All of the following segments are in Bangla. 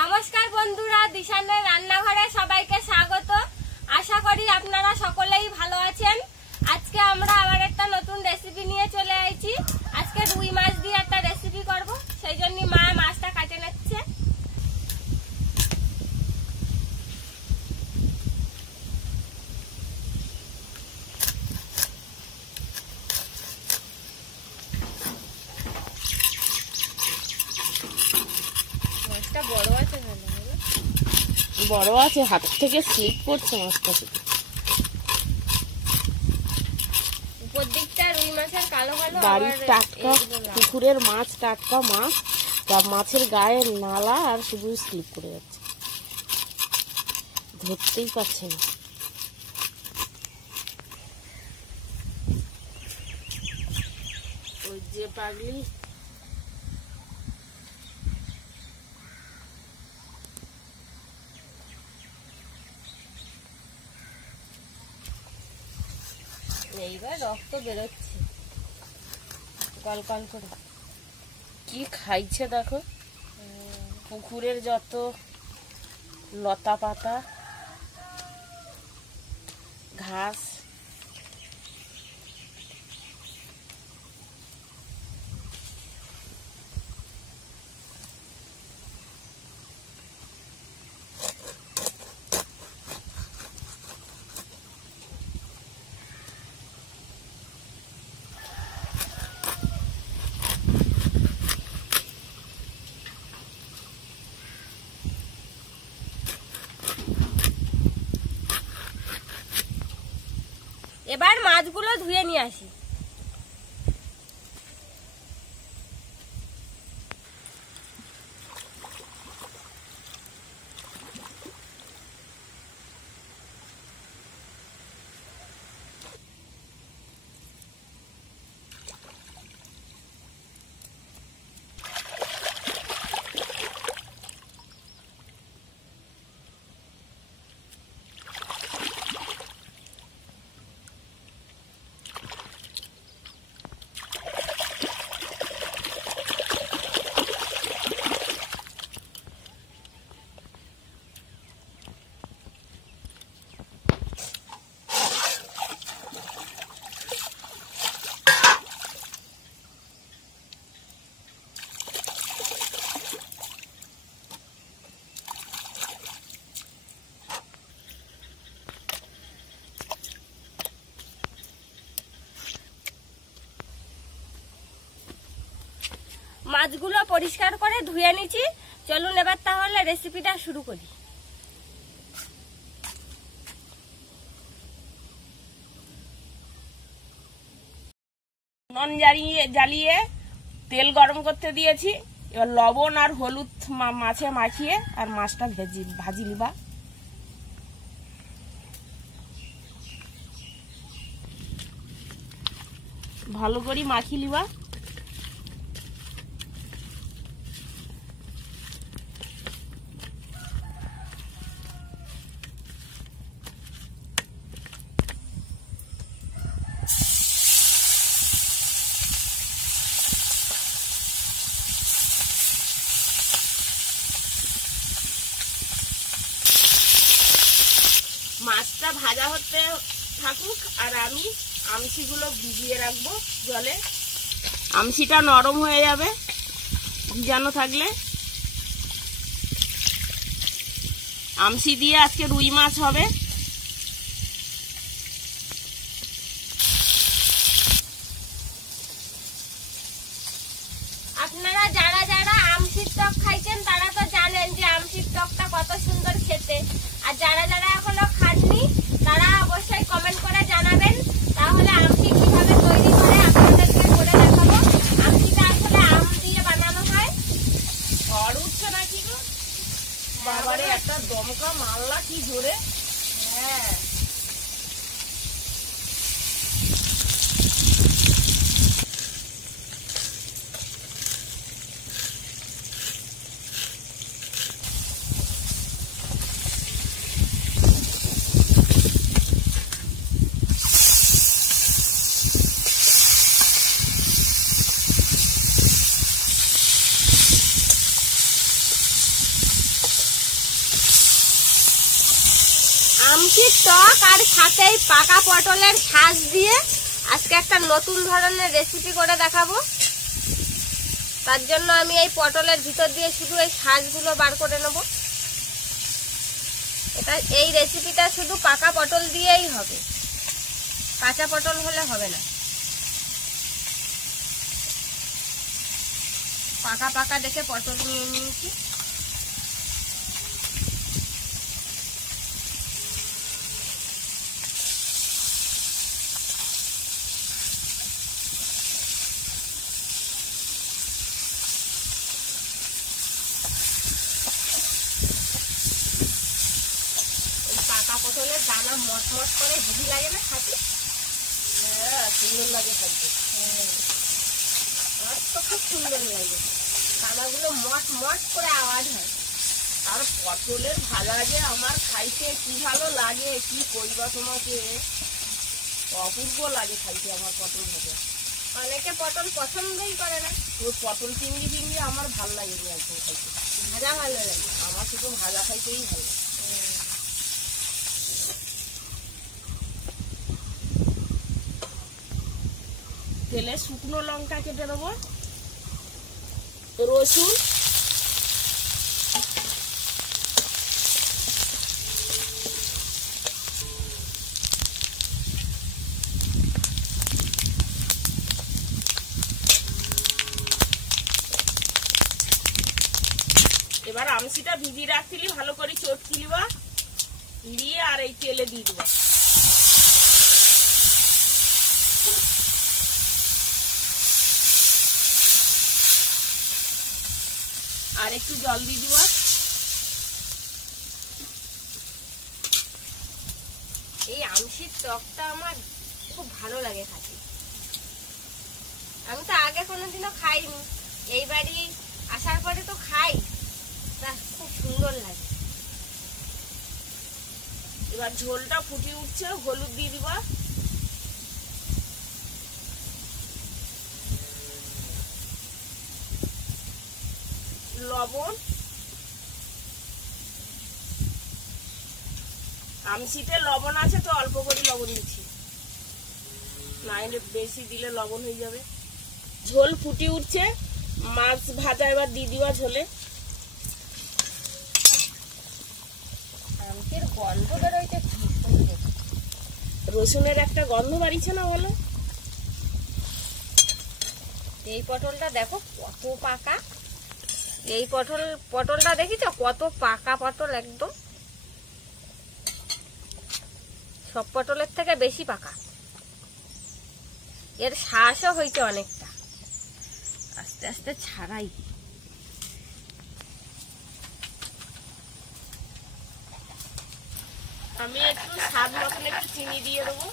নমস্কার বন্ধুরা, দিশানের রান্নাঘরে সবাইকে স্বাগত। আশা করি আপনারা সকলেই ভালো আছেন। আজকে আমরা আবার একটা নতুন রেসিপি নিয়ে চলে এসেছি। আজকে রুই মাছ দিয়ে একটা রেসিপি করব, সেই জন্য মা মাছটা কাটে নিচ্ছে। মাছটা বড় আছে, বড় আছে, হাত থেকে স্লিপ করছে মাছটা। উপর দিকটা রুই মাছের কালো কালো, বাড়ির টাটকা পুকুরের মাছ, টাটকা মাছ, তা মাছের গায়ে নালা আর শুধু স্লিপ করে যাচ্ছে, ধরতেই পারছে না। ওই যে পাগলি এইবার রক্ত বেরোচ্ছে কলকল করে। কি খাইছে দেখো, পুকুরের যত লতা পাতা ঘাস। এবার মাছগুলো ধুয়ে নিয়ে আসি। মাছগুলো পরিষ্কার করে ধুয়ে নিচ্ছি। চলুন এবার তাহলে রেসিপিটা শুরু করি। নুন জ্বালিয়ে তেল গরম করতে দিয়েছি। এবার লবণ আর হলুদ মাছে মাখিয়ে আর মাছটা ভাজি নিবা। ভালো করে মাখি লিবা। মাছটা ভাজা হতে থাকুক আর আমি আমসিগুলো ভিজিয়ে রাখবো জলে। আমসিটা নরম হয়ে যাবে ভিজানো থাকলে। আমসি দিয়ে আজকে রুই মাছ হবে। আপনারা যারা যারা আমসির টক খাইছেন তারা তো জানেন যে আমসির টকটা কত সুন্দর খেতে। আর যারা যারা এখনো খাননি তারা অবশ্যই কমেন্ট করে জানাবেন, তাহলে আমসি কিভাবে তৈরি করে আপনাদেরকে করে দেখাবো। আমসিটা আসলে আম দিয়ে বানানো হয়। ঝড় উঠছে নাকি গো বাবারে, একটা দমকা মারলা কি জোরে। হ্যাঁ, আমচির টক আর সাথে পাকা পটলের শাঁস দিয়ে আজকে একটা নতুন ধরনের রেসিপি করে দেখাবো। তার জন্য আমি এই পটলের ভিতর দিয়ে শুধু এই শাঁসগুলো বার করে নেব। এই রেসিপিটা শুধু পাকা পটল দিয়েই হবে, কাঁচা পটল হলে হবে না। পাকা পাকা দেখে পটল নিয়ে নিয়েছি। পাকা পটলের দানা মটমট করে হেভি লাগে না খাতে? হ্যাঁ, সুন্দর লাগে খাইতে। আমার তো খুব সুন্দর লাগে, দানাগুলো মট মট করে আওয়াজ হয়। আর পটলের ভাজা যে আমার খাইতে কি ভালো লাগে, কি কইবা তোমাকে, অপূর্ব লাগে খাইতে আমার পটল ভাজা। অনেকে পটল পছন্দই করে না। ওই পটল চিংড়ি আমার ভাল লাগে না একদম খাইতে। ভাজা ভালো লাগে, আমার শুধু ভাজা খাইতেই ভালো লাগে। তেলে শুকনো লঙ্কা কেটে দেবো, রসুন, এবার আমসিটা ভিজিয়ে রাখছিলি ভালো করে চটকি লিবা, দিয়ে আর এই তেলে দিয়ে দেবো। আর একটু জল দিয়ে দিবা। এই আমশির টকটা আমার খুব ভালো লাগে খাতে। আমি তো আগে কোনোদিনও খাইনি, এইবারই আসার পরে তো খাই, তা খুব সুন্দর লাগে। এবার ঝোলটা ফুটে উঠছে, হলুদ দিয়ে দিবা, লবণ, আমসিতে লবণ আছে তো অল্প করে লবণ দিচ্ছি, নাইলে বেশি দিলে লবণ হয়ে যাবে। ঝোল ফুটে উঠছে, মাছ ভাজা এবার দিয়ে দিবা ঝোলে। আমসির গন্ধ বেরোইতে কি সুন্দর, রসুনের একটা গন্ধ বাড়িছে না বলো? এই পটলটা দেখো কত পাকা। এই পটলটা দেখিছ কত পাকা পটল, একদম সব পটলের থেকে বেশি পাকা। এর শ্বাসও হয়েছে অনেকটা, আস্তে আস্তে ছাড়াই। আমি একটু স্বাদ মতন একটু চিনি দিয়ে দেবো।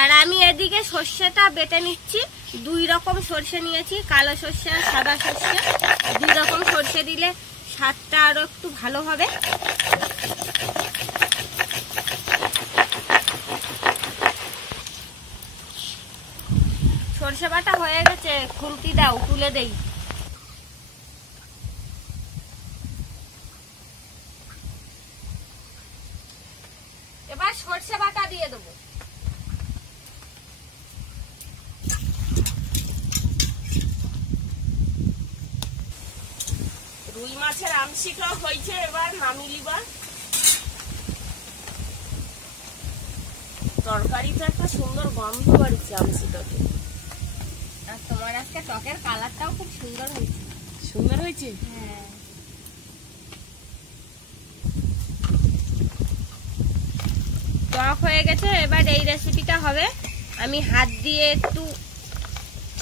আর আমি এদিকে সর্ষেটা বেটে নিচ্ছি। 2 রকম সর্ষে নিয়েছি, কালো সর্ষে আর সাদা সর্ষে। 2 রকম সর্ষে দিলে স্বাদটা আরো একটু ভালো হবে। সর্ষে বাটা হয়ে গেছে, খুন্তি দাও, তুলে দেই। এবার সর্ষে বাটা দিয়ে দেবো। রুই মাছের আমসিটাও হয়েছে, এবার নামিয়ে লিবা। তরকারিতে একটা সুন্দর গন্ধ বাড়িছে আমসিটাতে। আর তোমার আজকে টকের কালারটাও খুব সুন্দর হয়েছে। সুন্দর হয়েছে। হ্যাঁ, টক হয়ে গেছে। এবার এই রেসিপিটা হবে, আমি হাত দিয়ে একটু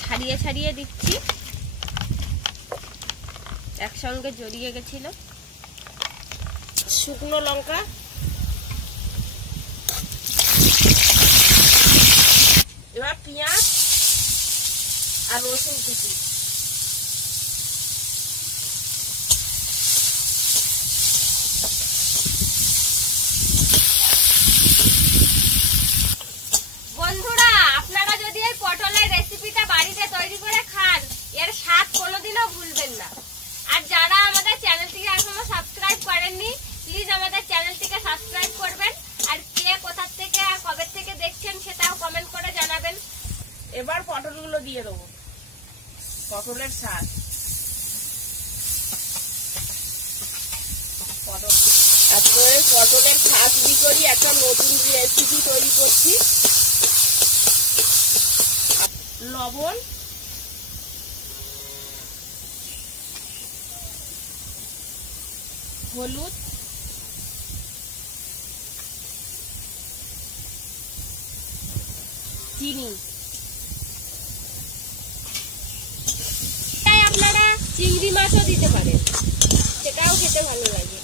ছাড়িয়ে ছাড়িয়ে দিচ্ছি, একসঙ্গে জড়িয়ে গেছিল। শুকনো লঙ্কা, এবার পেঁয়াজ আর রসুন কুচি, বন্ধুরা, আপনারা যদি এই পটলের রেসিপিটা বাড়িতে তৈরি করে খান, এর স্বাদ কোনোদিনও ভুলবেন না। এবার পটলগুলো দিয়ে দেবো, পটলের শাক। আজকে পটলের শাক দিয়ে করি একটা নতুন রেসিপি তৈরি করছি। লবণ, হলুদ, চিনি। আপনারা চিংড়ি মাছও দিতে পারেন, সেটাও খেতে ভালো লাগে।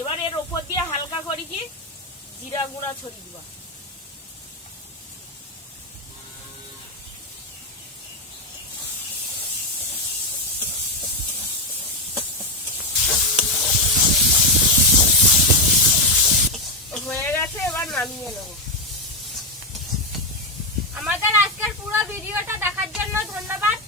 এবার এর ওপর দিয়ে হালকা করে কি জিরা গুঁড়া ছড়িয়ে দিবা। হয়ে গেছে, এবার নামিয়ে নেব। আমাদের আজকের পুরো ভিডিওটা দেখার জন্য ধন্যবাদ।